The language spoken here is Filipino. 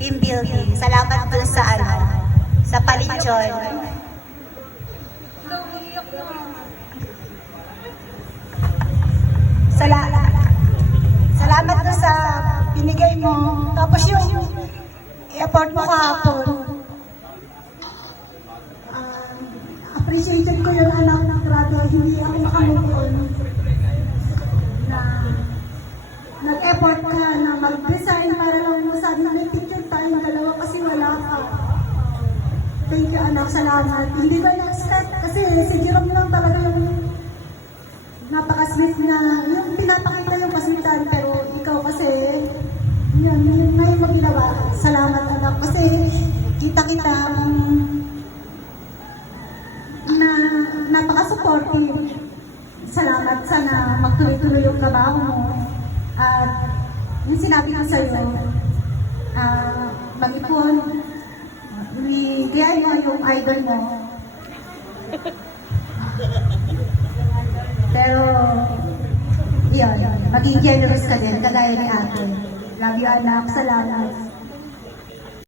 team building. Salamat dun sa sa palityon. Salamat dun sa binigay mo. Tapos yung effort mo kahapon. Appreciated ko yung anak na grabe, hindi ako makamove na nag-effort ka na mag-design para lang masabi na may picture tayong dalawa kasi wala ka. Thank you anak, salamat. Hindi ba na-expect kasi si Jerome lang talaga yung napaka-sweet na yung pinapakita yung kaswitan pero ikaw kasi yun, ngayon mo ginawa. Salamat anak kasi kita-kita na napaka-supportive. Salamat, sana magtuloy-tuloy yung trabaho mo. At yung sinabi ko sa'yo, mag-ipon, gayahin mo yung idol mo. Pero, yun, maging generous ka din, kagaya ni ate. Love you anak, salamat.